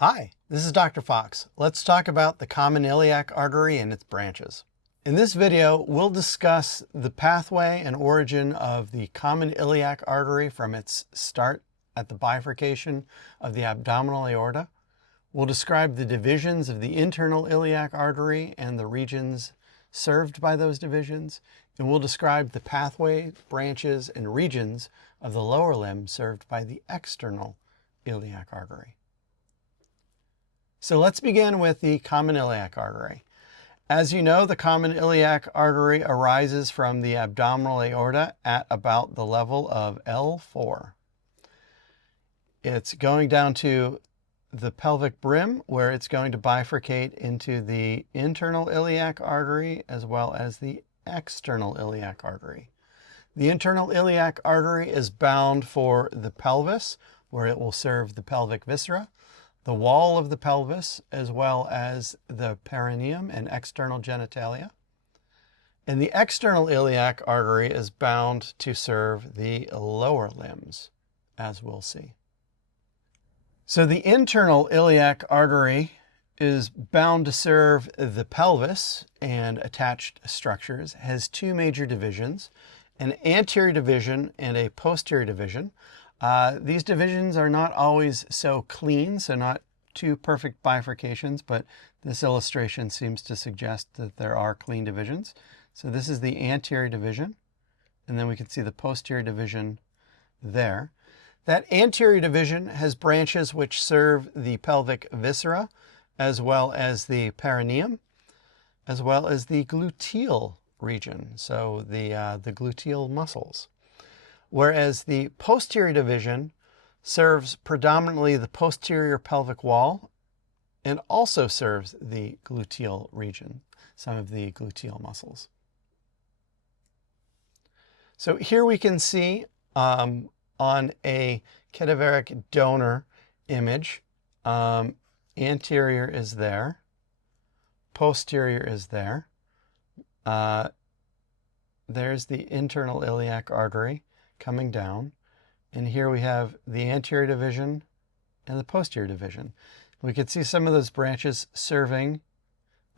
Hi, this is Dr. Fox. Let's talk about the common iliac artery and its branches. In this video, we'll discuss the pathway and origin of the common iliac artery from its start at the bifurcation of the abdominal aorta. We'll describe the divisions of the internal iliac artery and the regions served by those divisions. And we'll describe the pathway, branches, and regions of the lower limb served by the external iliac artery. So let's begin with the common iliac artery. As you know, the common iliac artery arises from the abdominal aorta at about the level of L4. It's going down to the pelvic brim, where it's going to bifurcate into the internal iliac artery as well as the external iliac artery. The internal iliac artery is bound for the pelvis, where it will serve the pelvic viscera, the wall of the pelvis, as well as the perineum and external genitalia. And the external iliac artery is bound to serve the lower limbs, as we'll see. So the internal iliac artery is bound to serve the pelvis and attached structures, has two major divisions, an anterior division and a posterior division. These divisions are not always so clean, so not two perfect bifurcations, but this illustration seems to suggest that there are clean divisions. So this is the anterior division, and then we can see the posterior division there. That anterior division has branches which serve the pelvic viscera, as well as the perineum, as well as the gluteal region, so the gluteal muscles. Whereas the posterior division serves predominantly the posterior pelvic wall and also serves the gluteal region, some of the gluteal muscles. So here we can see on a cadaveric donor image, anterior is there, posterior is there. There's the internal iliac artery coming down, and here we have the anterior division and the posterior division. We could see some of those branches serving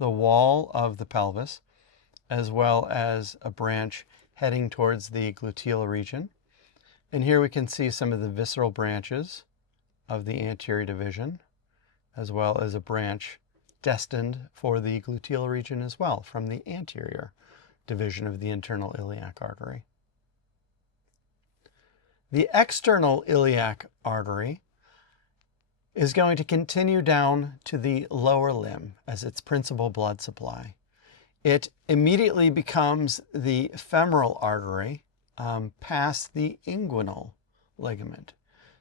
the wall of the pelvis, as well as a branch heading towards the gluteal region. And here we can see some of the visceral branches of the anterior division, as well as a branch destined for the gluteal region as well from the anterior division of the internal iliac artery. The external iliac artery is going to continue down to the lower limb as its principal blood supply. It immediately becomes the femoral artery past the inguinal ligament.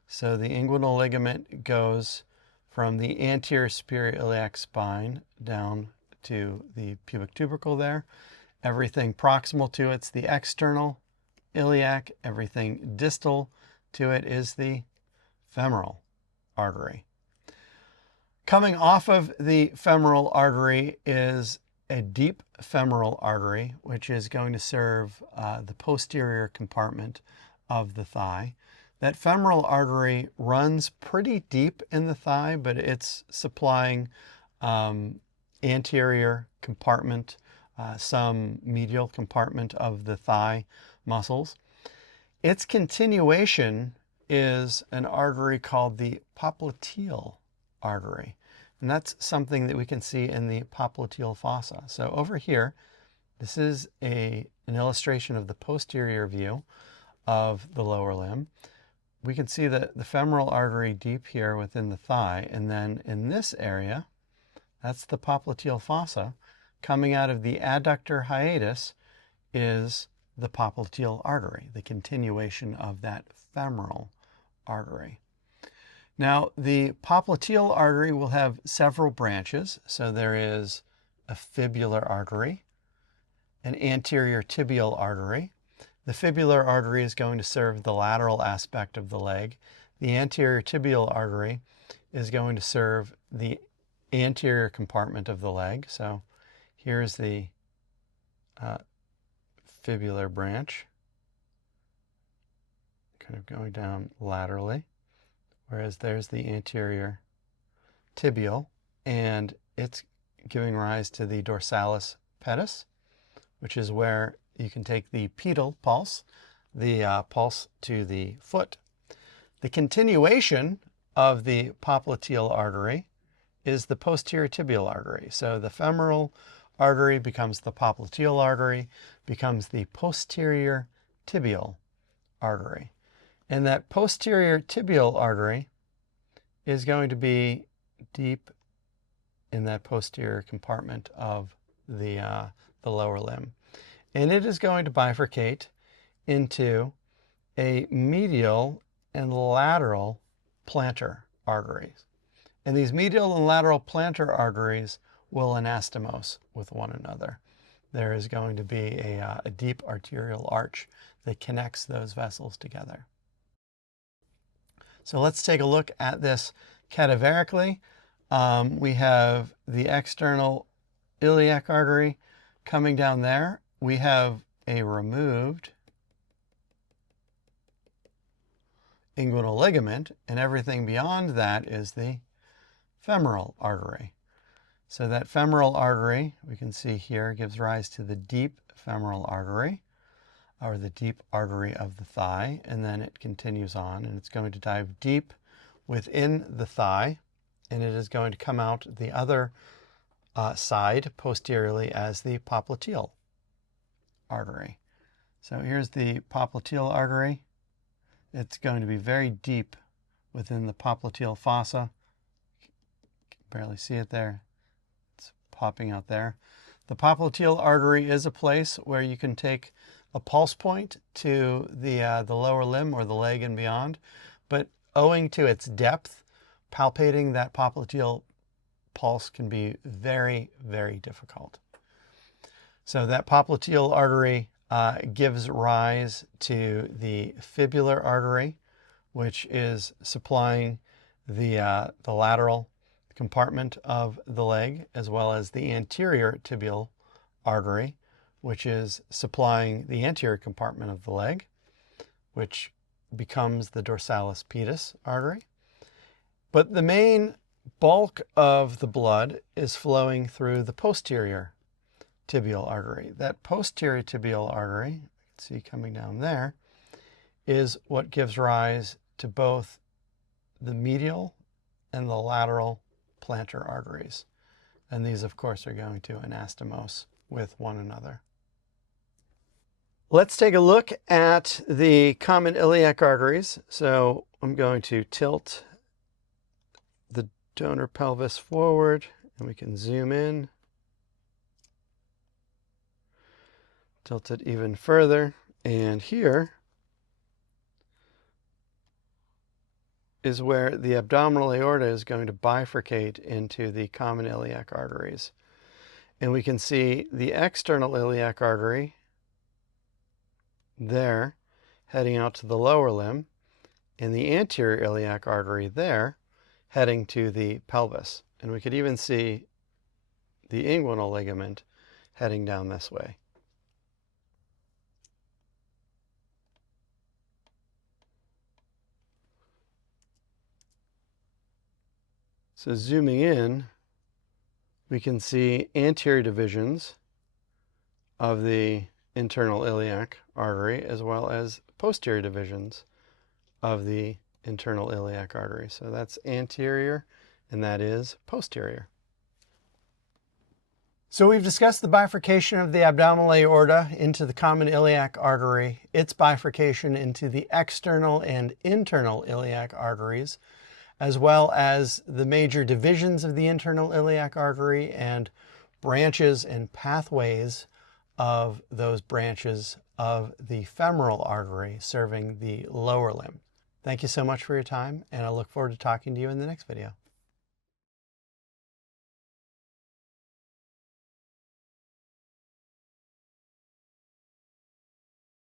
So the inguinal ligament goes from the anterior superior iliac spine down to the pubic tubercle there. Everything proximal to it's the external iliac. Everything distal to it is the femoral artery. Coming off of the femoral artery is a deep femoral artery, which is going to serve the posterior compartment of the thigh. That femoral artery runs pretty deep in the thigh, but it's supplying anterior compartment, some medial compartment of the thigh muscles. Its continuation is an artery called the popliteal artery. And that's something that we can see in the popliteal fossa. So over here, this is an illustration of the posterior view of the lower limb. We can see the femoral artery deep here within the thigh. And then in this area, that's the popliteal fossa. Coming out of the adductor hiatus is the popliteal artery, the continuation of that femoral artery. Now, the popliteal artery will have several branches. So there is a fibular artery, an anterior tibial artery. The fibular artery is going to serve the lateral aspect of the leg. The anterior tibial artery is going to serve the anterior compartment of the leg. So here's the fibular branch, kind of going down laterally, whereas there's the anterior tibial, and it's giving rise to the dorsalis pedis, which is where you can take the pedal pulse, the pulse to the foot. The continuation of the popliteal artery is the posterior tibial artery. So the femoral artery becomes the popliteal artery, becomes the posterior tibial artery. And that posterior tibial artery is going to be deep in that posterior compartment of the lower limb. And it is going to bifurcate into a medial and lateral plantar arteries. And these medial and lateral plantar arteries will anastomose with one another. There is going to be a deep arterial arch that connects those vessels together. So let's take a look at this cadaverically. We have the external iliac artery coming down there. We have a removed inguinal ligament, and everything beyond that is the femoral artery. So that femoral artery, we can see here, gives rise to the deep femoral artery, or the deep artery of the thigh, and then it continues on, and it's going to dive deep within the thigh, and it is going to come out the other side posteriorly as the popliteal artery. So here's the popliteal artery. It's going to be very deep within the popliteal fossa. You can barely see it there. It's popping out there. The popliteal artery is a place where you can take a pulse point to the lower limb or the leg and beyond, but owing to its depth, palpating that popliteal pulse can be very, very difficult. So that popliteal artery gives rise to the fibular artery, which is supplying the lateral compartment of the leg, as well as the anterior tibial artery, which is supplying the anterior compartment of the leg, which becomes the dorsalis pedis artery. But the main bulk of the blood is flowing through the posterior tibial artery. That posterior tibial artery, you can see coming down there, is what gives rise to both the medial and the lateral plantar arteries. And these, of course, are going to anastomose with one another. Let's take a look at the common iliac arteries. So I'm going to tilt the donor pelvis forward, and we can zoom in. Tilt it even further, and here is where the abdominal aorta is going to bifurcate into the common iliac arteries. And we can see the external iliac artery there heading out to the lower limb, and the anterior iliac artery there heading to the pelvis. And we could even see the inguinal ligament heading down this way. So zooming in, we can see anterior divisions of the internal iliac artery, as well as posterior divisions of the internal iliac artery. So that's anterior, and that is posterior. So we've discussed the bifurcation of the abdominal aorta into the common iliac artery, its bifurcation into the external and internal iliac arteries, as well as the major divisions of the internal iliac artery and branches and pathways of those branches of the femoral artery serving the lower limb. Thank you so much for your time, and I look forward to talking to you in the next video.